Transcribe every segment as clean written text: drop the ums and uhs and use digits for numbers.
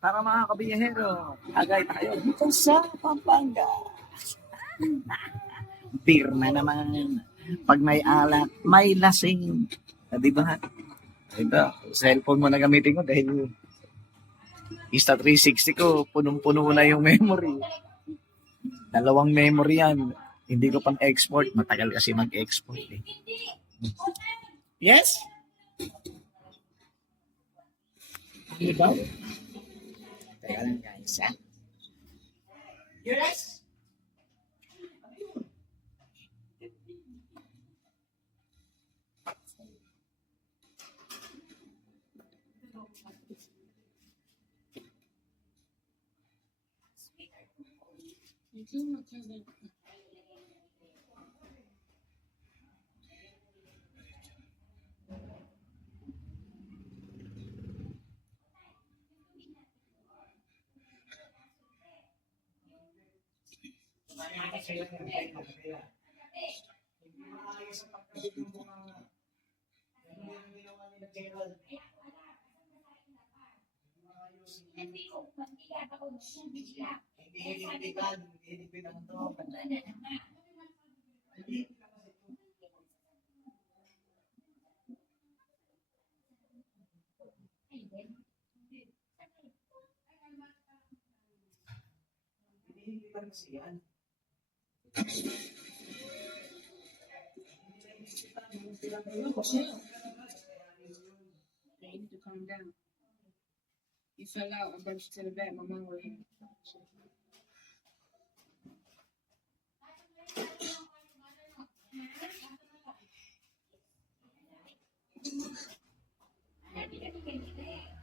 para mga kabiyahero, agay tayo dito sa Pampanga. Beer na naman. Pag may alak, may lasing. Di ba? Ito, cellphone mo na gamitin ko dahil Insta360 ko, punong-puno na yung memory. Dalawang memory yan. Hindi ko pang export. Matagal kasi mag-export eh. Yes? Diba? Teka lang guys, ha? Yes? You need to calm down. You fell out and bumped to the bed. My mom was here.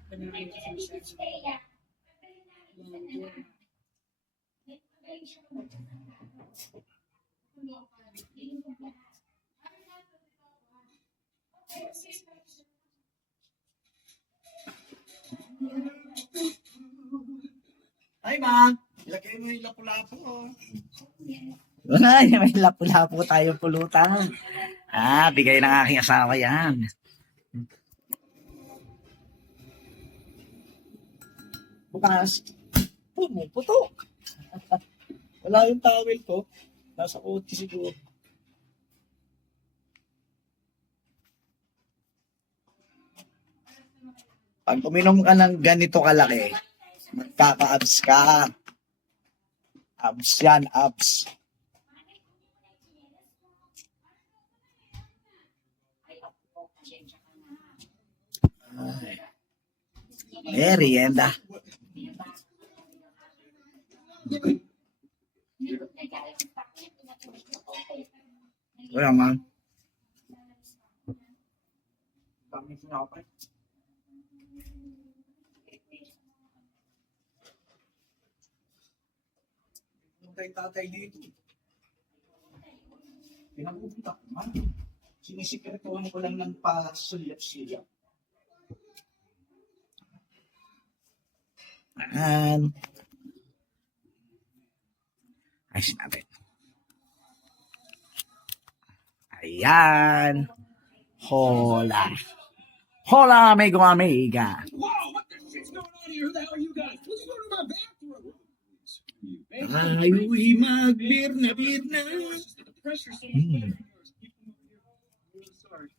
But now I just wish that's Ay, ma! Ilagay mo yung lapu-lapu, oh. Ay, may lapu-lapu tayo pulutan. Bigay ng aking asawa yan. Bukas, pumuputok. Wala yung towel ko. Nasa kotse siguro. Pag uminom ka ng ganito kalaki, magkaka-abs ka. Abs yan, abs. Merienda. Wala nga. Tatay dito. Pinapupunta ko man. Sinisikretuhan ko lang ng pasulyap-sulyap. Ayos natin. Ayan. Hola. Hola, amigo, amiga. Whoa, what the shit's going on here? Who the hell are you guys? What's going on in my bathroom? Ayo'y mag-beer na. The pressure's so much better in yours. I'm really sorry.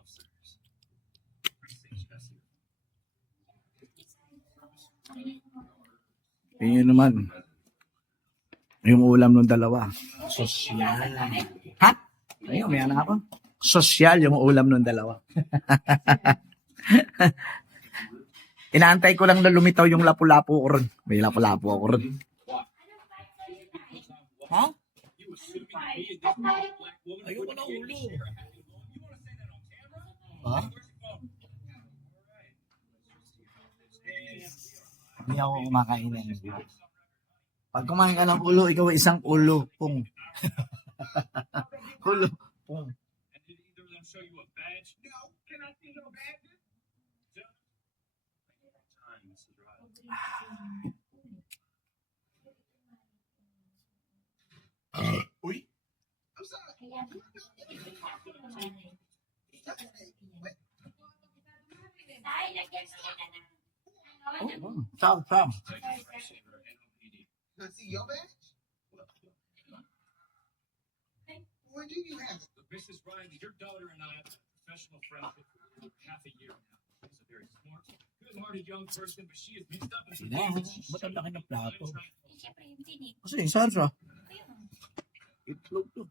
Upstairs. Yun naman. Yung ulam ng dalawa. Sosyal. Ha? Ayun, may anak ako. Sosyal yung ulam ng dalawa. Inaantay ko lang na lumitaw yung lapu-lapu ko ron. May lapu-lapu ako ron. Ha? Ayoko na ulo. Ha? Hindi ako kumakain ng ulo. Pag kumain ka ng ulo, ikaw isang ulo. Pong. Ulo. Pong. And did either of them show you a badge? No. Can I see no badge? Time, Mr. Uy. I'm sorry. Sam. Now see your badge? Where do you have it? Mrs. Ryan, your daughter and I have a professional friendship for half a year now. She's a very smart, good-hearted young person, but she is mixed up in some things. Ba't ang laki ng plato? Siyempre, yung tinik. Kasi sarsa. Ayun. Itlog to.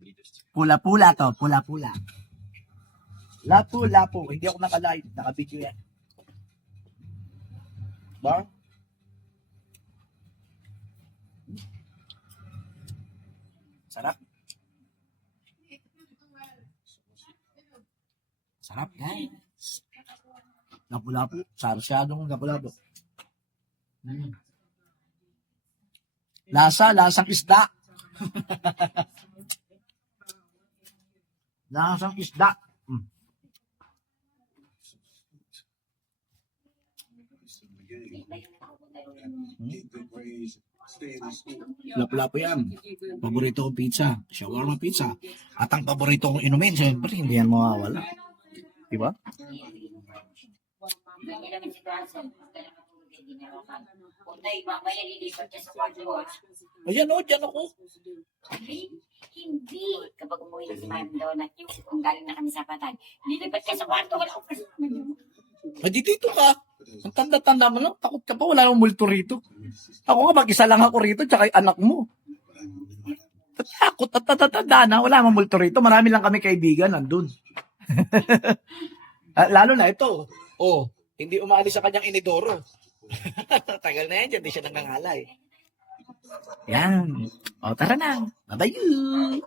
Need this to Pula-pula to. Pula-pula. Lapu-lapu. Hindi ako nakalive. Nakabidyo yan. Ba? Sarap. Sarap, guys. Lapu-lapu. Sarsyadong lapu-lapu. Lasang isda. Lasang isda. Get good grades, stay in the school. Lapu-lapu yan. Paborito kong pizza. Shawarma pizza. At ang paborito kong inumin, siyempre, hindi yan mawawala. Diba? Hindi naman si Bronson. Hindi na ako kan. Punday, mamaya lilipat ka sa kwarto. Ayan o, dyan ako. Hindi. Kapag umuwi na si Ma'am Donat, yung kung galing na kami sa patan, lilipat ka sa kwarto. Wala akong kasama niyo. Ay, dito ka. Ang tanda-tanda mo lang. Takot ka pa. Wala akong multo rito. Ako nga, mag-isa lang ako rito, tsaka yung anak mo. Takot at tatatanda na. Wala akong multo rito. Marami lang kami kaibigan nandun. Lalo na ito. Oh, hindi umaalis sa kanyang inidoro. Tagal na yan, hindi siya nangangalay. Yan. O, tara na. Bye-bye.